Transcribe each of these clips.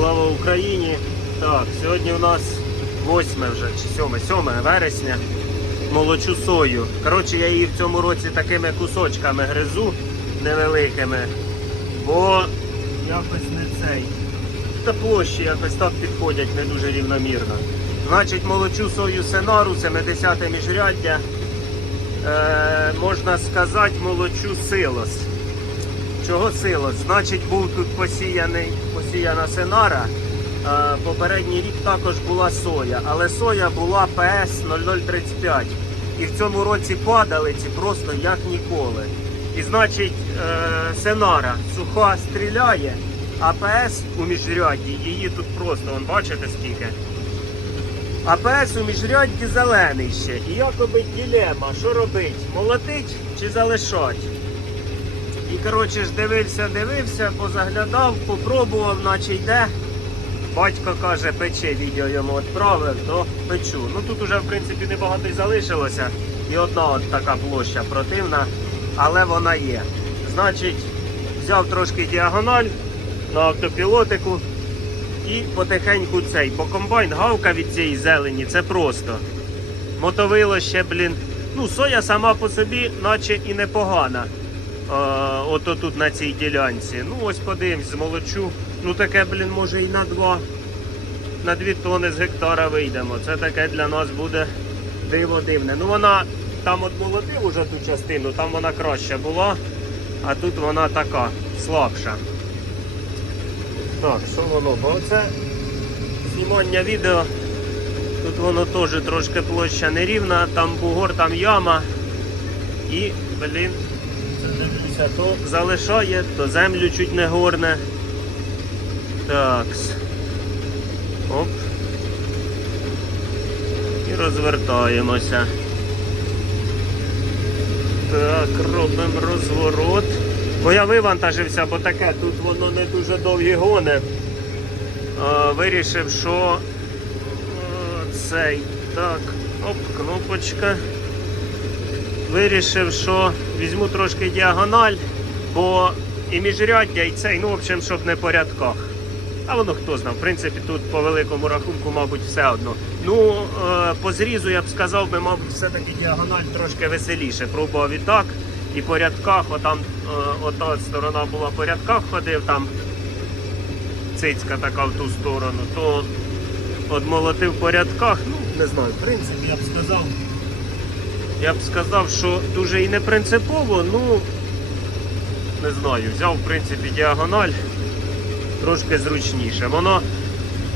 Слава Україні! Так, сьогодні у нас 8 вже чи 7, 7 вересня. Молочу сою. Коротше, я її в цьому році такими кусочками гризу невеликими, бо якось не цей. Та площі якось так підходять не дуже рівномірно. Значить, молочу сою сенару, 70 міжряддя. Е, можна сказати, молочу силос. Чого силос? Значить, був тут посіяний, посіяна сенара. Е, Попередній рік також була соя, але соя була ПС 0035. І в цьому році падалиці просто як ніколи. І значить, е, сенара суха стріляє, а ПС у міжрядді її тут просто, вон, бачите скільки? А ПС у міжрядді зелений ще. І якоби ділема, що робить? Молотить чи залишать? І коротше ж дивився, дивився, позаглядав, попробував, наче йде. Батько каже, печи, відео йому відправив, то печу. Ну тут уже в принципі небагато й залишилося. І одна от така площа противна, але вона є. Значить, взяв трошки діагональ на автопілотику і потихеньку цей. Бо комбайн гавка від цієї зелені, це просто. Мотовило ще, блін. Ну, соя сама по собі, наче і непогана. Ото тут на цій ділянці. Ну ось подивимось, змолочу. Ну таке, блін, може і на два. На дві тони з гектара вийдемо. Це таке для нас буде диво дивне. Ну вона там от молотив уже ту частину, там вона краща була, а тут вона така слабша. Так, що воно? Бо це знімання відео. Тут воно теж трошки площа нерівна, там бугор, там яма. І, блін, дивлюся, то залишає, то землю чуть не горне. Такс. Оп. І розвертаємося. Так, робимо розворот. Бо я вивантажився, бо таке, тут воно не дуже довгі гони. А, вирішив, що е, цей. Так, оп, кнопочка. Вирішив, що візьму трошки діагональ, бо і міжряддя, і цей, ну, в общем, щоб не по рядках. А воно хто знав, в принципі, тут по великому рахунку, мабуть, все одно. Ну, е, по зрізу я б сказав би, мабуть, все-таки діагональ трошки веселіше. Пробував і так, і по рядках, отам, е, ота сторона була по рядках ходив, там цицька така в ту сторону, то от молотив по рядках, ну, не знаю, в принципі, я б сказав. Я б сказав, що дуже і не принципово, ну не знаю, взяв в принципі діагональ трошки зручніше. Воно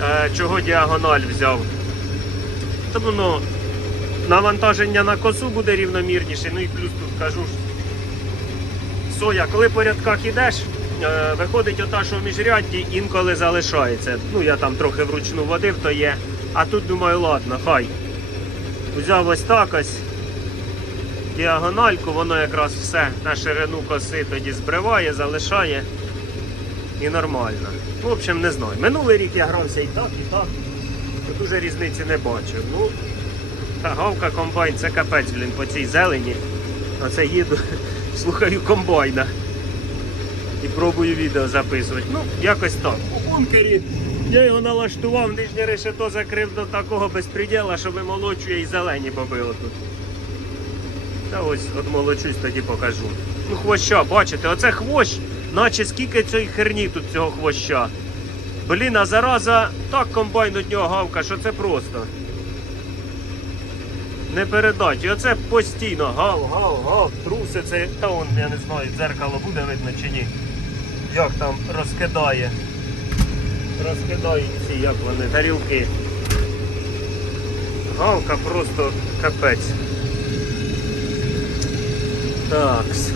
е, чого діагональ взяв? Та воно навантаження на косу буде рівномірніше, ну і плюс тут кажу ж, соя, коли по рядках ідеш, е, виходить ота, що в міжрядді інколи залишається. Ну я там трохи вручну водив, то є. А тут думаю, ладно, хай. Взяв ось так ось діагональку, воно якраз все на ширину коси тоді збриває, залишає і нормально. В общем, не знаю. Минулий рік я грався і так, і так. Дуже різниці не бачив. Ну, та гавка комбайн, це капець, блін, по цій зелені. Оце їду, слухаю комбайна. І пробую відео записувати. Ну, якось так. У бункері я його налаштував, нижнє решето закрив до такого безпреділа, щоб молочує і зелені бобило тут. Та ось одмолочусь, тоді покажу. Ну, хвоща, бачите, оце хвощ, наче скільки цієї херні тут цього хвоща. Блін, а зараза так комбайн від нього гавка, що це просто. Не передать. І оце постійно гав, гав, гав, труси це. Та он, я не знаю, дзеркало буде видно чи ні. Як там розкидає. Розкидають ці, як вони, тарілки. Гавка просто капець. Такс.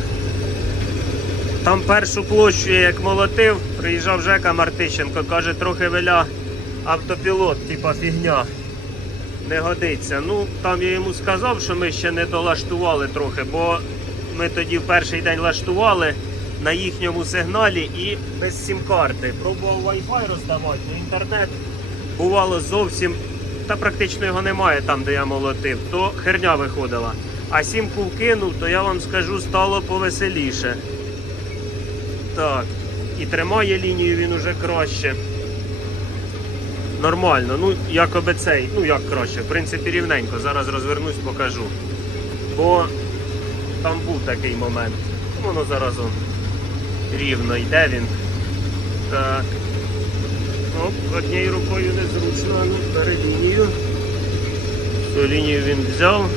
Там першу площу я як молотив, приїжджав Жека Мартищенко, каже, трохи виля автопілот, типа фігня. Не годиться. Ну, там я йому сказав, що ми ще не долаштували трохи, бо ми тоді в перший день лаштували на їхньому сигналі і без сім-карти. Пробував Wi-Fi роздавати, але інтернет бувало зовсім, та практично його немає там, де я молотив, то херня виходила. А сімку вкинув, то я вам скажу, стало повеселіше. Так, і тримає лінію він уже краще. нормально. Ну, якоби цей, ну як краще, в принципі, рівненько. Зараз розвернусь, покажу. Бо там був такий момент. Воно зараз он, рівно йде він. Так. Оп, однією рукою незручно, ну, бери лінію. Цю лінію він взяв.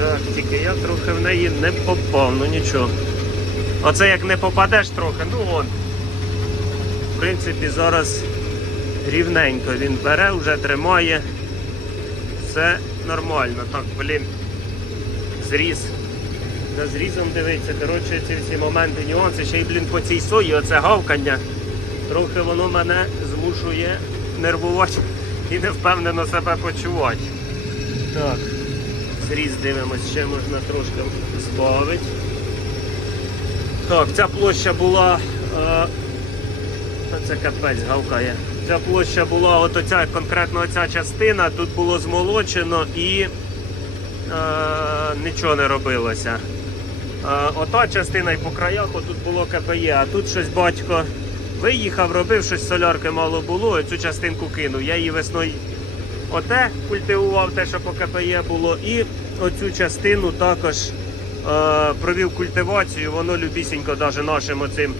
Так, тільки я трохи в неї не попав, ну нічого. Оце як не попадеш трохи, ну вон. В принципі, зараз рівненько він бере, вже тримає. Все нормально. Так, блін. Зріз. За зрізом дивиться. Коротше, ці всі моменти, нюанси. Ще й, блін, по цій сої, оце гавкання. Трохи воно мене змушує нервувати і невпевнено себе почувати. Так, зріз дивимось, ще можна трошки збавити. Так, ця площа була. Е, це капець гавкає. Ця площа була, от оця, конкретно оця частина, тут було змолочено і е, нічого не робилося. Е, ота частина і по краях отут було КПЄ, а тут щось батько виїхав, робив щось солярки мало було, і цю частинку кинув. Я її весною оте культивував, те, що по КПЄ було, і оцю частину також е, провів культивацію, воно любісінько навіть нашим оцим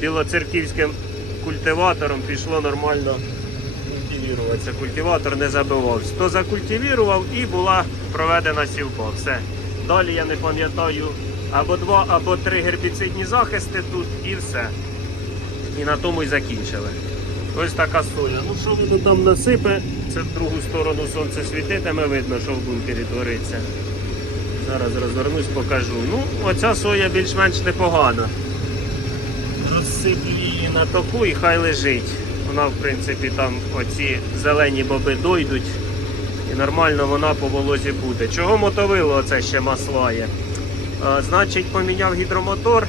білоцерківським культиватором пішло нормально культивіруватися. Культиватор не забивався. То закультивірував і була проведена сівба. Все. Далі я не пам'ятаю або два, або три гербіцидні захисти тут і все. І на тому й закінчили. Ось така соя. Ну що воно там насипе, це в другу сторону сонце світитиме, видно, що в бункері твориться. Зараз розвернусь, покажу. Ну, оця соя більш-менш непогана. Розсиплю її на току і хай лежить. Вона, в принципі, там оці зелені боби дойдуть. І нормально вона по волозі буде. Чого мотовило оце ще маслає? А, значить, поміняв гідромотор. Е,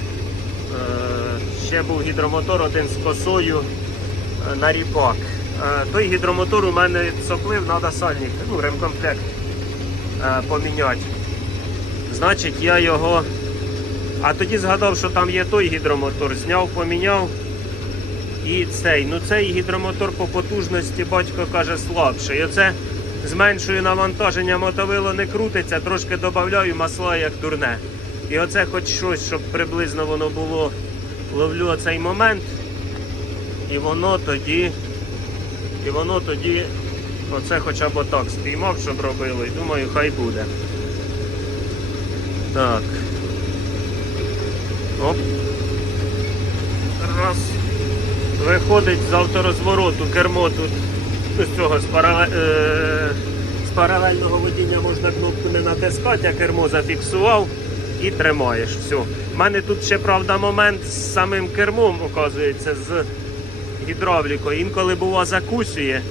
ще був гідромотор один з косою на ріпак. Е, той гідромотор у мене соплив, треба сальник, ну, ремкомплект е, поміняти. Значить, я його. А тоді згадав, що там є той гідромотор, зняв, поміняв. І цей. Ну цей гідромотор по потужності батько каже слабший. І оце зменшую навантаження, мотовило не крутиться, трошки додаю масла як дурне. І оце хоч щось, щоб приблизно воно було. Ловлю оцей момент. І воно тоді. І воно тоді. Оце хоча б отак спіймав, щоб робило. І думаю, хай буде. Так. Оп. Раз. Виходить з авторозвороту, кермо тут з цього з, парале... е... з паралельного водіння можна кнопку не натискати, а кермо зафіксував і тримаєш. Все. У мене тут ще правда момент з самим кермом, оказується, з гідравлікою. Інколи бува закусює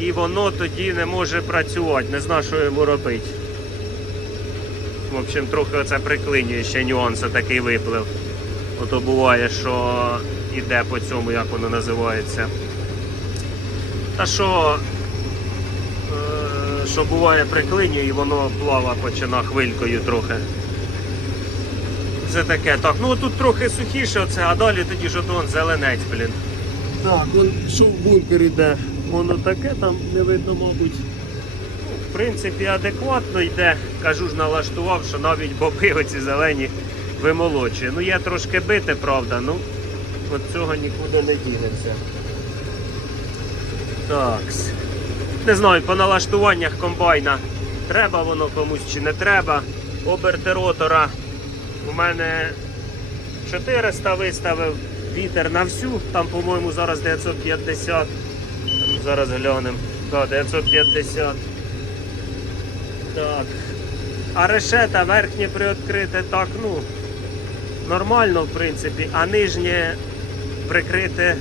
і воно тоді не може працювати. Не знаю, що йому робити. В общем, трохи оце приклинює, ще нюанс такий виплив. Ото буває, що іде по цьому, як воно називається. Та що, е, що буває приклинює і воно плава почина хвилькою трохи. Це таке. Так, ну тут трохи сухіше оце, а далі тоді ж зеленець, блін. Так, он що в бункер іде. Воно таке там не видно, мабуть. Ну, в принципі, адекватно йде. Кажу ж, налаштував, що навіть боби оці зелені вимолочує. Ну є трошки бите, правда, ну от цього нікуди не дінеться. Так. Не знаю, по налаштуваннях комбайна треба воно комусь чи не треба. Оберти ротора у мене 400 виставив, вітер на всю, там, по-моєму, зараз 950. Ну, Зараз глянемо. Так, 950. Так. А решета верхнє приоткрите так, ну, нормально, в принципі, а нижнє прикрите,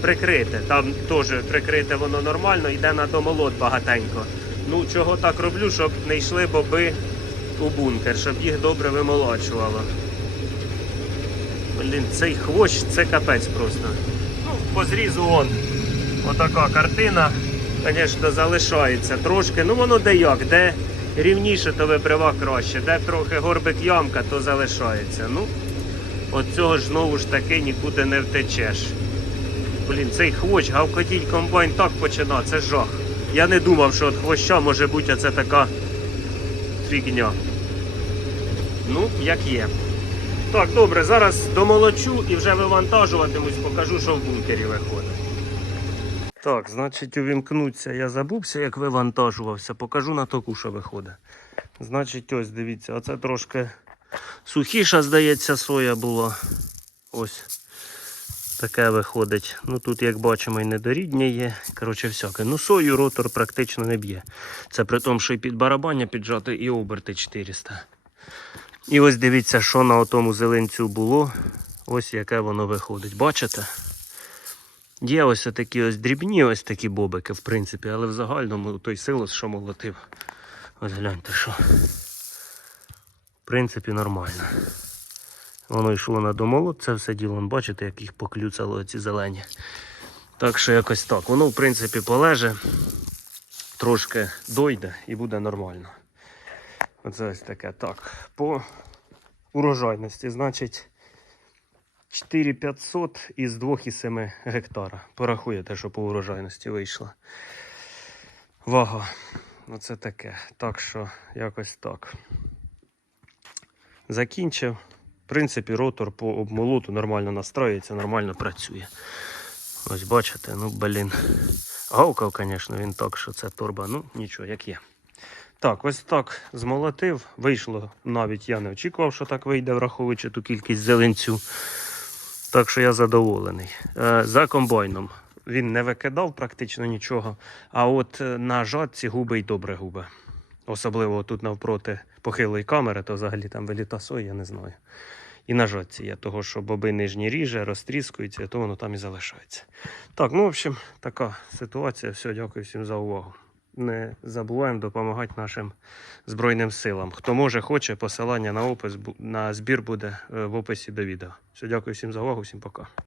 прикрите. Там теж прикрите воно нормально, йде на домолот багатенько. Ну, чого так роблю, щоб не йшли боби у бункер, щоб їх добре вимолочувало. Блін, цей хвощ це капець просто. Ну, по зрізу он. Отака картина, звісно, залишається трошки. Ну воно де як, де рівніше, то вибрива краще, де трохи горбик ямка, то залишається. Ну, от цього ж знову ж таки нікуди не втечеш. Блін, цей хвощ, гавкотіть комбайн так починав, це жах. Я не думав, що від хвоща може бути оце така фігня. Ну, як є. Так, добре, зараз домолочу і вже вивантажуватимусь, покажу, що в бункері виходить. Так, значить, увімкнуться. Я забувся, як вивантажувався. Покажу на току, що виходить. Значить, ось дивіться, оце трошки сухіша, здається, соя була. Ось. Таке виходить. Ну тут, як бачимо, і недоріднє є. Коротше, всяке. Ну, сою ротор практично не б'є. Це при тому, що і під барабання піджати, і оберти 400. І ось дивіться, що на тому зеленцю було. Ось яке воно виходить. Бачите? Є ось такі ось дрібні, ось такі бобики, в принципі, але в загальному той силос, що молотив. Ось гляньте, що. В принципі, нормально. Воно йшло на домолот, це все діло. Бачите, як їх поклюцало ці зелені. Так що якось так. Воно, в принципі, полеже, трошки дойде і буде нормально. Оце ось таке. Так. По урожайності, значить, 4500 із 2,7 гектара. Порахуєте, що по урожайності вийшло. Вага. Оце таке. Так що, якось так. Закінчив. В принципі, ротор по обмолоту нормально настроюється, нормально працює. Ось бачите, ну блін. Гавкав, звісно, він так, що це торба. Ну, нічого, як є. Так, ось так змолотив. Вийшло навіть я не очікував, що так вийде, враховуючи ту кількість зеленцю. Так що я задоволений. Е, за комбайном. Він не викидав практично нічого. А от е, на жатці губи й добре губи. Особливо тут навпроти похилої камери, то взагалі там виліта я не знаю. І на жатці є того, що боби нижні ріже, розтріскуються, то воно там і залишається. Так, ну в общем, така ситуація. Все, дякую всім за увагу. Не забуваємо допомагати нашим Збройним силам. Хто може, хоче, посилання на опис на збір буде е, в описі до відео. Все, дякую всім за увагу, всім пока.